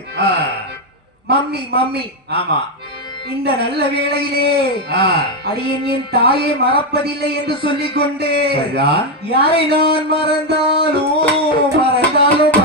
சொல்வார்கள் ஆ, mummy mummy. ஆமா. இந்த நல்ல வேளையிலே அடியேன் என் தாயை மறப்பதில்லை என்று சொல்லிக் கொண்டு. யாரை நான் மறந்தாலும் மறந்தாலும்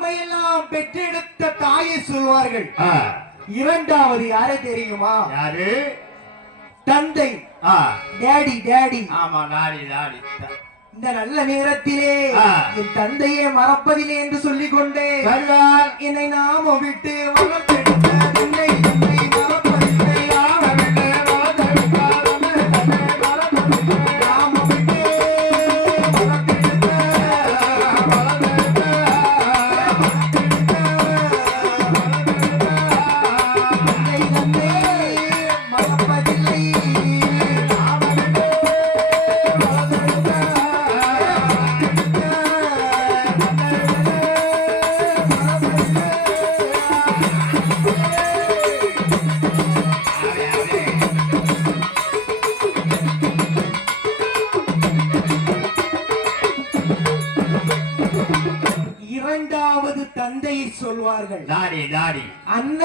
நம்மையெல்லாம் பெற்றெடுத்த தாயை சொல்வார்கள். இரண்டாவது யாரை தெரியுமா? யாரு? தந்தை. டேடி டேடி ஆமா நாடி நாடி. இந்த நல்ல நேரத்திலே. என் தந்தையை மறப்பதில்லை என்று சொல்லிக் கொண்டே. என்னை நாம விட்டு வளர்த்தெடுத்த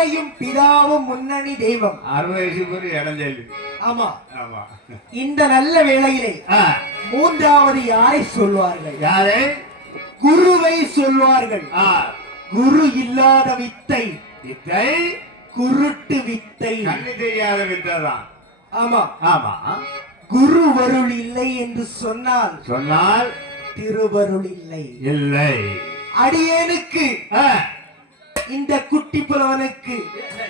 அன்னையும் பிதாவும் முன்னணி தெய்வம். அறுபது வயசுக்கு ஒரு இடம் செல்லு. ஆமா. ஆமா. இந்த நல்ல வேளையிலே மூன்றாவது யாரை சொல்வார்கள்? யாரு? குருவை சொல்வார்கள். குரு இல்லாத வித்தை. இத்தை குருட்டு வித்தை. கண்ணு தெரியாத வித்ததான் ஆமா. ஆமா. குருவருள் இல்லை என்று சொன்னால் சொன்னால் திருவருள் இல்லை. இல்லை. அடியேனுக்கு இந்த குட்டி புலவனுக்கு.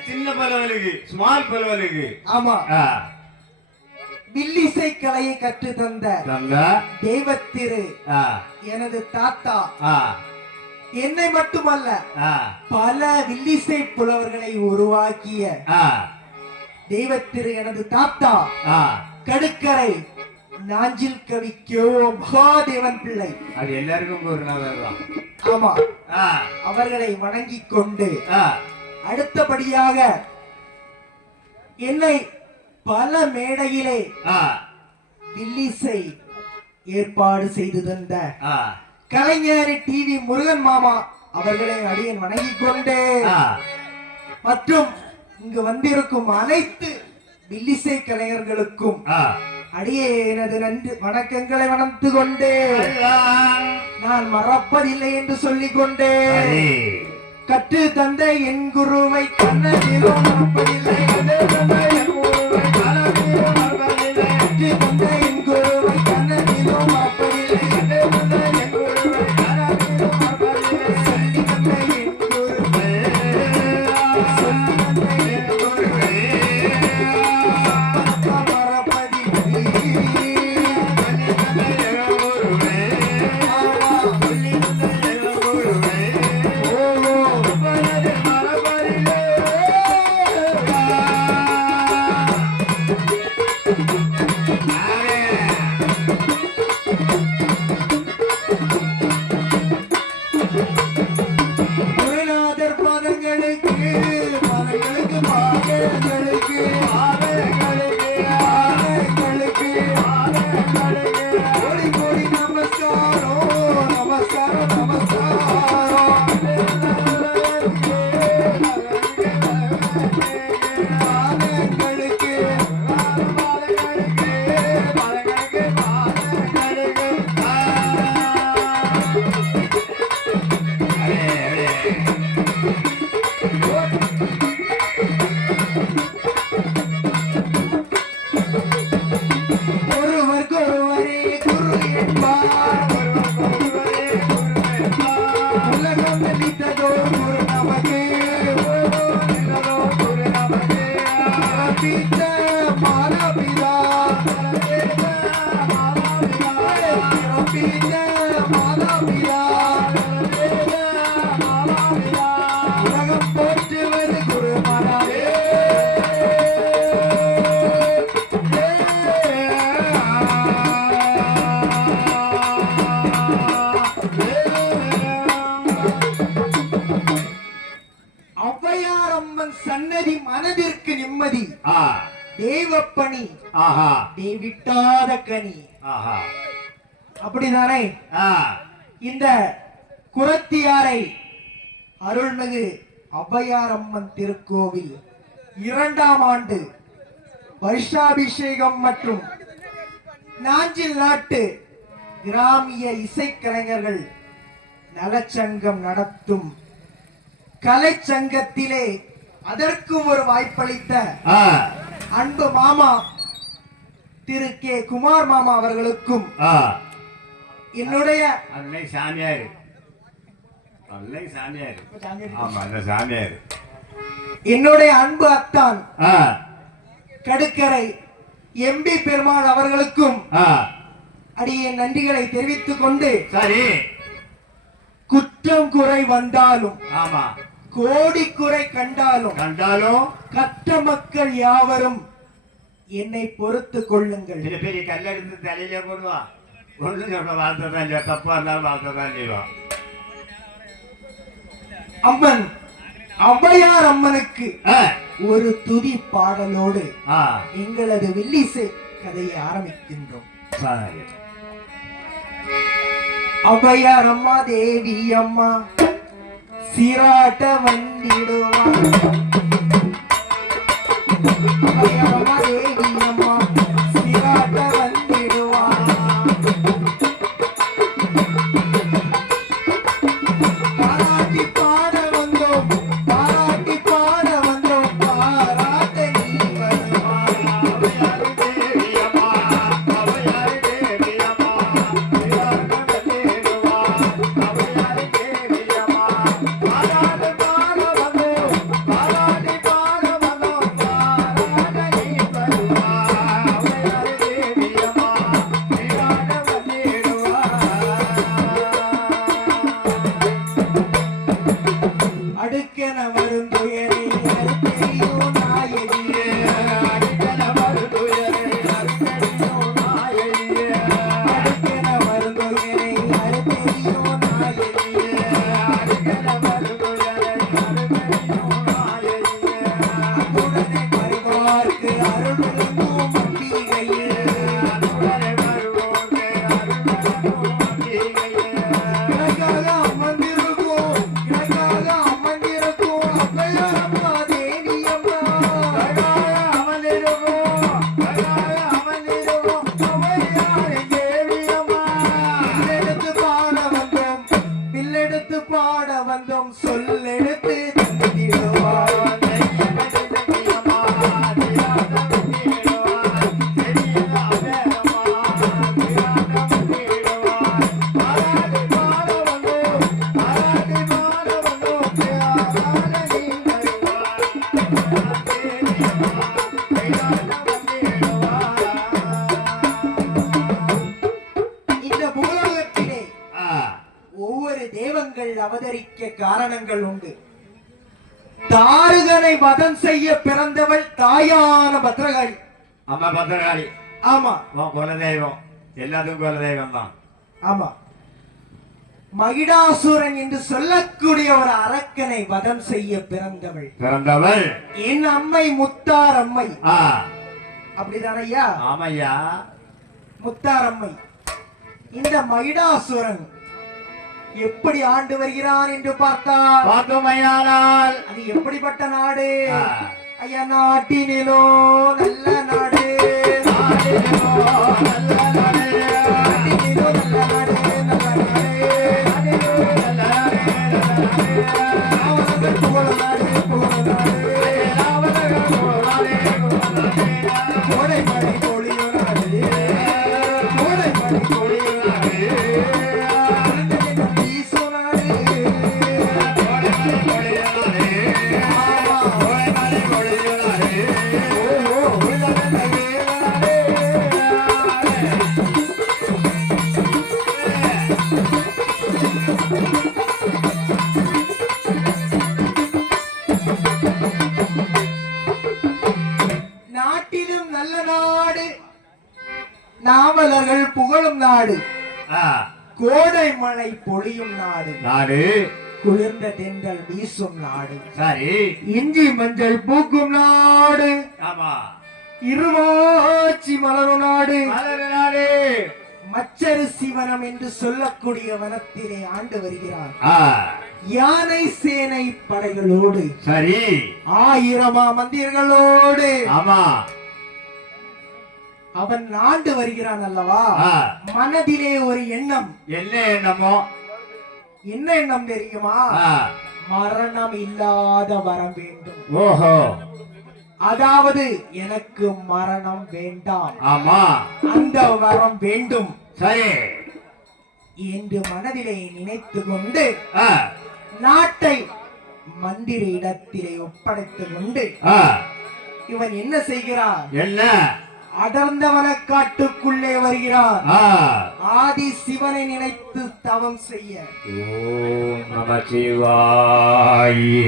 சின்ன பலவலுக்கு ஸ்மால் பலவலுக்கு ஆமா. வில்லிசை கலையை கற்று தந்த தெய்வத்திரு எனது தாத்தா. என்னை மட்டுமல்ல பல வில்லிசை புலவர்களை உருவாக்கிய தெய்வத்திரு எனது தாத்தா. கடுக்கரை நாஞ்சில் கவி கோ மகாதேவன் பிள்ளை. அது எல்லாருக்கும் ஒரு நபர் தான் ஆமா. அவர்களை வணங்கிக் கொண்டு அடுத்தபடியாக என்னை பல மேடையிலே வில்லிசை ஏற்பாடு செய்து தந்த கலைஞர் டிவி முருகன் மாமா அவர்களை அடியேன் வணங்கிக் கொண்டு. மற்றும் இங்கு வந்திருக்கும் அனைத்து வில்லிசை கலைஞர்களுக்கும் அடியே எனது நன்றி வணக்கங்களை வளர்த்து கொண்டே. நான் மறப்பதில்லை என்று சொல்லிக் கொண்டே. கற்று தந்த என் குருவை கண்ணதிலும் சன்னதி மனதிற்கு நிம்மதி. தேவப்பணி ஆஹா. தேவிட்டாத கனி ஆஹா. அப்படிதானே. இந்த குரத்தியாரை அருள்மிகு ஔவையாரம்மன் திருக்கோவில் இரண்டாம் ஆண்டு வருஷாபிஷேகம் மற்றும் நாஞ்சில் நாட்டு கிராமிய இசைக்கலைஞர்கள் நலச்சங்கம் நடத்தும் கலைச்சங்கத்திலே அதற்கும் ஒரு வாய்ப்பளித்த. அன்பு மாமா திரு கே குமார் மாமா அவர்களுக்கும். என்னுடைய அன்னை சாமியார் அன்னை சாமியார் ஆமா அந்த சாமியார் என்னுடைய அன்பு அத்தான். கடுக்கரை எம்பி பெருமாள் அவர்களுக்கும். அடியே நன்றிகளை தெரிவித்துக் கொண்டு சரி குற்றம் குறை வந்தாலும் ஆமா கோடி குறை கண்டாலும் கண்டாலும் கற்ற மக்கள் யாவரும் என்னை பொறுத்து கொள்ளுங்கள் பெரிய பெரிய கல்லெடுத்து தலையில போடுவா ஒண்ணு தான் இல்லையா தப்பா இருந்தாலும் வார்த்தை தான் செய்வான் அம்மன் ஔவையார் அம்மனுக்கு. ஒரு துதி பாடலோடு. எங்களது வில்லிசை கதையை ஆரம்பிக்கின்றோம் சரி. ஔவையார் அம்மா தேவி அம்மா சீராட்ட வந்திடுவான் வதம் செய்ய பிறந்தவள் தாயான பத்ரகாளி அம்மா பத்திரகாளி. ஆமா. உன் குலதெய்வம். எல்லாத்துக்கும் குலதெய்வம் தான். ஆமா. மகிடாசுரன் என்று சொல்லக்கூடிய ஒரு அரக்கனை வதம் செய்ய பிறந்தவள். பிறந்தவள். என் அம்மை முத்தார் அம்மை. அப்படிதான ஐயா? ஆமையா முத்தார் அம்மை. இந்த மகிடாசுரன் எப்படி ஆண்டு வருகிறான் என்று பார்த்தால் பார்த்தோமையானால் அது எப்படிப்பட்ட நாடு. ஐயா நாட்டினிலோ நல்ல நாடு. நல்ல நாடு. பொழியும் நாடு. நாடு. குளிர்ந்த தென்றல் வீசும் நாடு. சரி. இஞ்சி மஞ்சள் பூக்கும் நாடு. ஆமா. இருவாச்சி மலரும் நாடு. நாடு. மச்சரு சிவனம் என்று சொல்லக்கூடிய வனத்திலே ஆண்டு வருகிறார். யானை சேனை படைகளோடு. சரி. ஆயிரமா மந்திர்களோடு ஆமா. அவன் ஆண்டு வருகிறான் அல்லவா? மனதிலே ஒரு எண்ணம். என்ன என்னமோ என்ன எண்ணம் தெரியுமா? மரணம் இல்லாத வரம் வேண்டும். ஓஹோ. அதாவது எனக்கு மரணம் வேண்டாம். ஆமா. அந்த வரம் வேண்டும். சரி. என்று மனதிலே நினைத்து கொண்டு நாட்டை மந்திர இடத்திலே ஒப்படைத்துக் கொண்டு இவன் என்ன செய்கிறான்? என்ன? அடர்ந்தவன காட்டுக்குள்ளே வருகிறான் ஆ, ஆதி சிவனை நினைத்து தவம் செய்ய. ஓம் நம சிவாயே.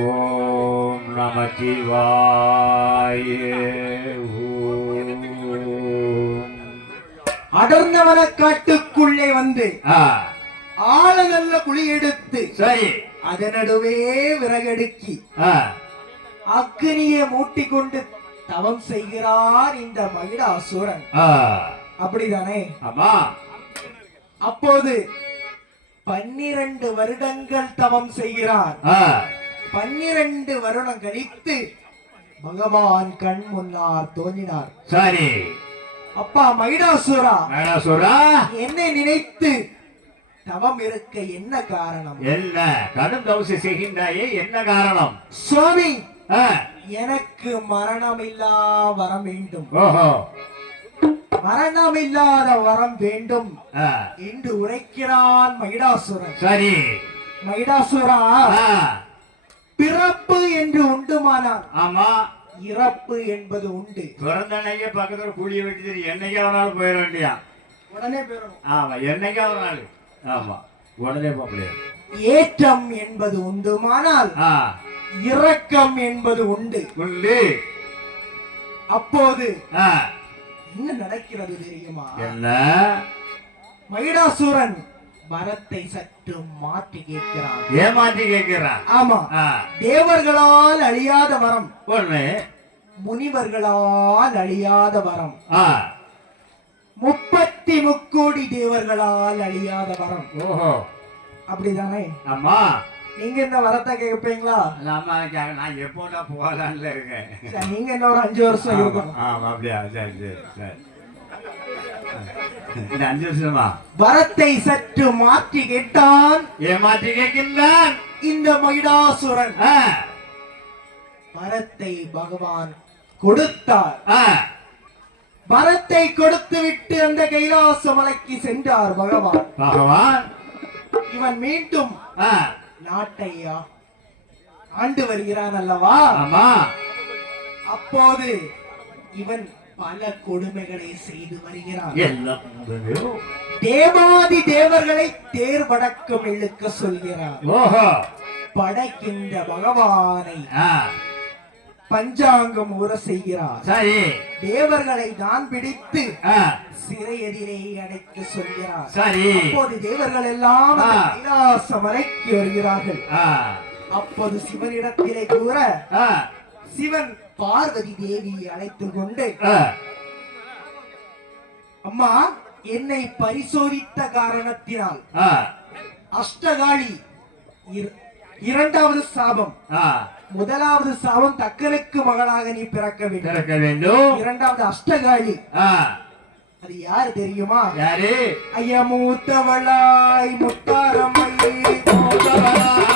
ஓம் நம சிவாயே. அடர்ந்தவன காட்டுக்குள்ளே வந்து ஆழ நல்ல குழி எடுத்து சரி. அதனடுவே விறகடுக்கி அக்னியை மூட்டிக்கொண்டு தவம் செய்கிறார் இந்த மகிடாசுரன் அப்படிதானே? ஆமா. அப்போது பன்னிரண்டு வருடங்கள் தவம் செய்கிறார். பன்னிரண்டு வருடம் கழித்து பகவான் கண் முன்னார் தோன்றினார். சரி. அப்பா மகிடாசுரா மேடாசுரா என்னை நினைத்து தவம் இருக்க என்ன காரணம்? என்ன? கடும் தவசு செய்கின்றாயே என்ன காரணம்? சுவாமி எனக்கு மரணம் இல்லா வரம் வேண்டும். மரணம் இல்லாத வரம் வேண்டும். என்று உரைக்கிறான் மகிடாசுரன் சரி. மகிடாசுரா பிறப்பு என்று உண்டுமானால். ஆமா. இறப்பு என்பது உண்டு. பிறந்தனைக்க பக்கத்துல கூலிய வெட்டி என்னைக்கே ஒரு நாள் போயிட வேண்டியா? உடனே பெறணும் ஆமா என்னைக்கே ஒரு நாள் ஆமா. உடனே போக ஏற்றம் என்பது உண்டுமானால். இரக்கம் என்பது உண்டு. உண்டு. அப்போது என்ன நடக்கிறது தெரியுமா? என்ன? மகிடாசுரன் வரத்தை சற்று மாற்றி கேட்கிறான். ஏமாத்தி கேட்கிறான். ஆமா. தேவர்களால் அழியாத வரம். ஒண்ணு முனிவர்களால் அழியாத வரம். முப்பத்தி முக்கோடி தேவர்களால் அழியாத வரம். ஓஹோ. அப்படிதானே? ஆமா. நீங்க இந்த வரத்தை கேட்பீங்களா? நம்ம நான் எப்போடா போகலான்ல இருக்கேன் நீங்க என்ன ஒரு அஞ்சு வருஷம் ஆமா, இருக்கணும். ஆமா அப்படியா? சரி சரி சரி. இந்த அஞ்சு வருஷமா? வரத்தை சற்று மாற்றி கேட்டான். ஏமாற்றி கேட்கின்றான்? இந்த மகிடாசுரன். ஆ, வரத்தை பகவான் கொடுத்தார். ஆ, வரத்தை கொடுத்து விட்டு அந்த கைலாச மலைக்கு சென்றார் பகவான். பகவான்? இவன் மீண்டும் ஆ, நாட்டை ஆ- ஆண்டு வருகிறான் அல்லவா? ஆமா. அப்போது இவன் பல கொடுமைகளை செய்து உண்மையோ? தேவாதி தேவர்களை தேர்வடக்கம் இழுக்க சொல்கிறார் ஓஹோ. படைக்கின்ற பகவானை பஞ்சாங்கம் உர செய்கிறார். சரி. தேவர்களை தான் பிடித்து சிறையதிலே அடைக்க சொல்கிறார். சரி. அப்போது தேவர்கள் எல்லாம் அந்த ஆ. கைலாச மலைக்கு வருகிறார்கள் அப்போது சிவனிடத்திலே கூற சிவன் பார்வதி தேவியை அழைத்துக் கொண்டு அம்மா என்னை பரிசோதித்த காரணத்தினால் அஷ்டகாளி இர- இரண்டாவது சாபம். முதலாவது சாபம் தக்கனுக்கு மகளாக நீ பிறக்க வேண்டும். திறக்க வேண்டும். இரண்டாவது அஷ்டகாளி. அது யாரு தெரியுமா? யாரு? ஐயா மூத்தவளாய் முத்தாரம்மை முத்தவளா,